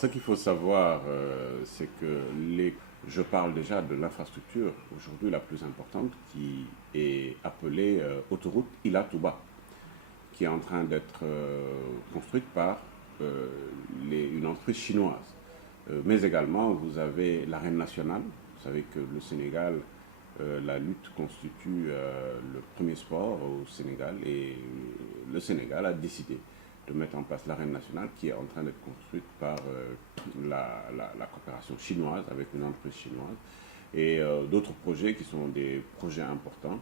Ce qu'il faut savoir, c'est que je parle déjà de l'infrastructure aujourd'hui la plus importante qui est appelée autoroute Ila Touba, qui est en train d'être construite par une entreprise chinoise. Mais également, vous avez l'arène nationale. Vous savez que le Sénégal, la lutte constitue le premier sport au Sénégal et le Sénégal a décidé de mettre en place l'arène nationale qui est en train d'être construite par la coopération chinoise avec une entreprise chinoise et d'autres projets qui sont des projets importants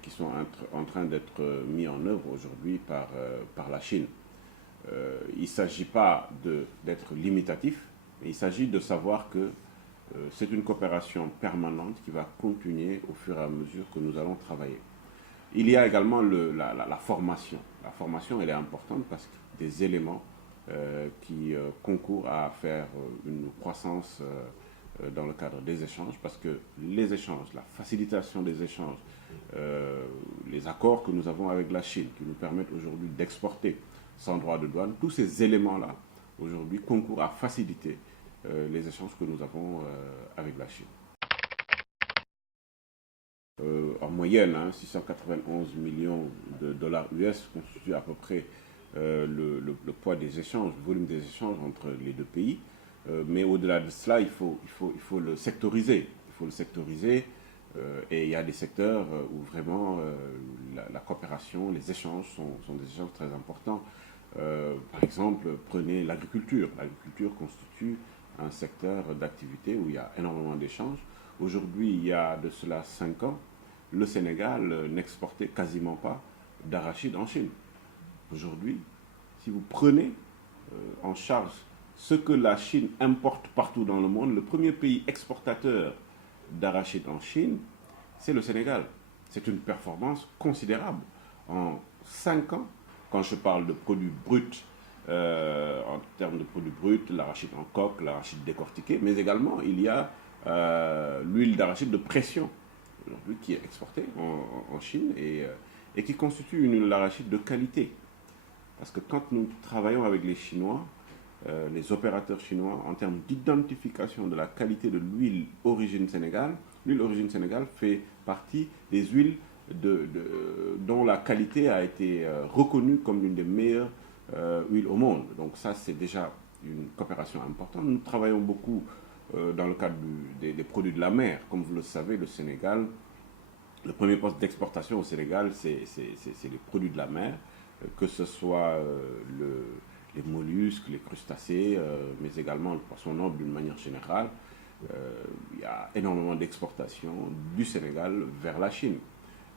qui sont en train d'être mis en œuvre aujourd'hui par la Chine. Il ne s'agit pas d'être limitatif, mais il s'agit de savoir que c'est une coopération permanente qui va continuer au fur et à mesure que nous allons travailler. Il y a également la formation. La formation, elle est importante parce que des éléments qui concourent à faire une croissance dans le cadre des échanges, parce que les échanges, la facilitation des échanges, les accords que nous avons avec la Chine, qui nous permettent aujourd'hui d'exporter sans droit de douane, tous ces éléments-là, aujourd'hui, concourent à faciliter les échanges que nous avons avec la Chine. En moyenne, 691 millions de dollars US constitue à peu près le poids des échanges, le volume des échanges entre les deux pays. Mais au-delà de cela, il faut le sectoriser. Il faut le sectoriser et il y a des secteurs où vraiment la coopération, les échanges sont des échanges très importants. Par exemple, prenez l'agriculture. L'agriculture constitue un secteur d'activité où il y a énormément d'échanges. Aujourd'hui, il y a de cela 5 ans, le Sénégal n'exportait quasiment pas d'arachide en Chine. Aujourd'hui, si vous prenez en charge ce que la Chine importe partout dans le monde, le premier pays exportateur d'arachide en Chine, c'est le Sénégal. C'est une performance considérable. En 5 ans, quand je parle de produits bruts, en termes de produits bruts, l'arachide en coque, l'arachide décortiqué, mais également il y a l'huile d'arachide de pression, aujourd'hui qui est exportée en Chine et qui constitue une huile d'arachide de qualité. Parce que quand nous travaillons avec les Chinois, les opérateurs chinois, en termes d'identification de la qualité de l'huile origine Sénégal, l'huile origine Sénégal fait partie des huiles dont la qualité a été reconnue comme l'une des meilleures huiles au monde. Donc ça, c'est déjà une coopération importante. Nous travaillons beaucoup dans le cadre des produits de la mer. Comme vous le savez, le Sénégal, le premier poste d'exportation au Sénégal, c'est les produits de la mer, que ce soit les mollusques, les crustacés, mais également le poisson noble d'une manière générale. Il y a énormément d'exportations du Sénégal vers la Chine.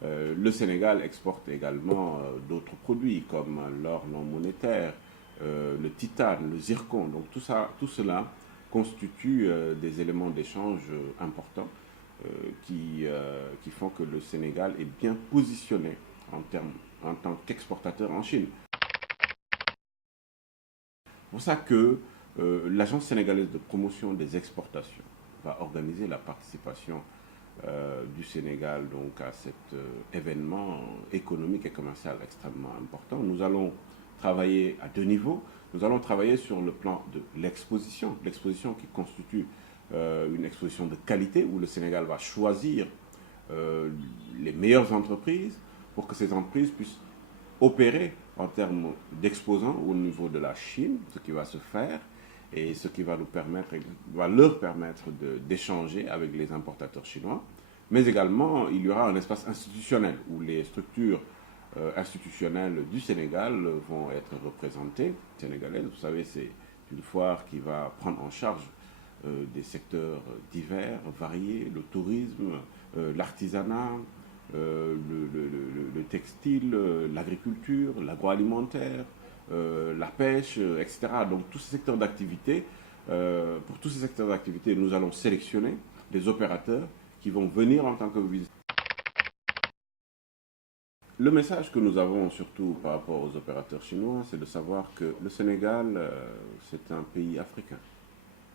Le Sénégal exporte également d'autres produits comme l'or non monétaire, le titane, le zircon. Donc tout cela constitue des éléments d'échange importants qui font que le Sénégal est bien positionné en tant qu'exportateur en Chine. C'est pour ça que l'Agence sénégalaise de promotion des exportations va organiser la participation du Sénégal donc, à cet événement économique et commercial extrêmement important. Nous allons travailler à 2 niveaux. Nous allons travailler sur le plan de l'exposition qui constitue une exposition de qualité où le Sénégal va choisir les meilleures entreprises pour que ces entreprises puissent opérer en termes d'exposants au niveau de la Chine, ce qui va se faire et ce qui va leur permettre d'échanger avec les importateurs chinois. Mais également, il y aura un espace institutionnel où les structures institutionnelles du Sénégal vont être représentées, sénégalaises. Vous savez, c'est une foire qui va prendre en charge des secteurs divers, variés, le tourisme, l'artisanat, le textile, l'agriculture, l'agroalimentaire, la pêche, etc. Donc tous ces secteurs d'activité, pour tous ces secteurs d'activité, nous allons sélectionner des opérateurs qui vont venir en tant que visiteurs. Le message que nous avons surtout par rapport aux opérateurs chinois, c'est de savoir que le Sénégal, c'est un pays africain.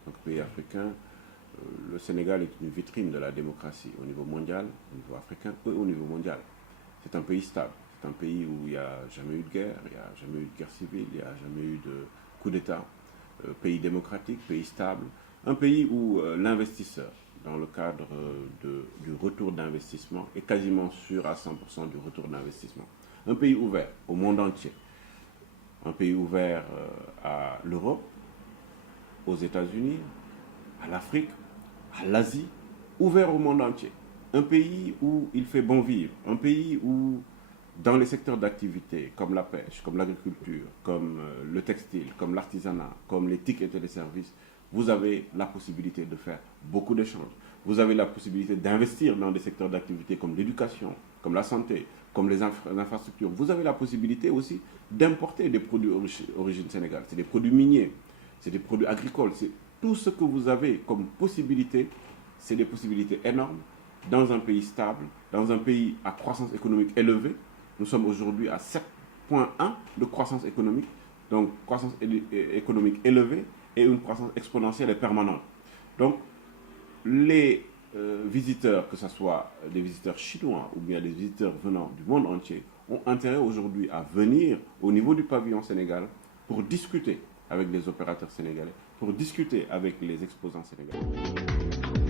Donc pays africain, le Sénégal est une vitrine de la démocratie au niveau mondial, au niveau africain et au niveau mondial. C'est un pays stable, c'est un pays où il n'y a jamais eu de guerre, il n'y a jamais eu de guerre civile, il n'y a jamais eu de coup d'État. pays démocratique, pays stable, un pays où l'investisseur, dans le cadre du retour d'investissement, est quasiment sûr à 100% du retour d'investissement. Un pays ouvert au monde entier, un pays ouvert à l'Europe, aux États-Unis, à l'Afrique, à l'Asie, ouvert au monde entier. Un pays où il fait bon vivre, un pays où, dans les secteurs d'activité, comme la pêche, comme l'agriculture, comme le textile, comme l'artisanat, comme les TIC et téléservices, vous avez la possibilité de faire beaucoup d'échanges. Vous avez la possibilité d'investir dans des secteurs d'activité comme l'éducation, comme la santé, comme les infrastructures. Vous avez la possibilité aussi d'importer des produits origine Sénégal. C'est des produits miniers, c'est des produits agricoles, c'est tout ce que vous avez comme possibilité, c'est des possibilités énormes dans un pays stable, dans un pays à croissance économique élevée. Nous sommes aujourd'hui à 7,1 de croissance économique, donc croissance économique élevée et une croissance exponentielle et permanente. Donc, les visiteurs, que ce soit des visiteurs chinois ou bien des visiteurs venant du monde entier, ont intérêt aujourd'hui à venir au niveau du pavillon Sénégal pour discuter avec les opérateurs sénégalais, pour discuter avec les exposants sénégalais.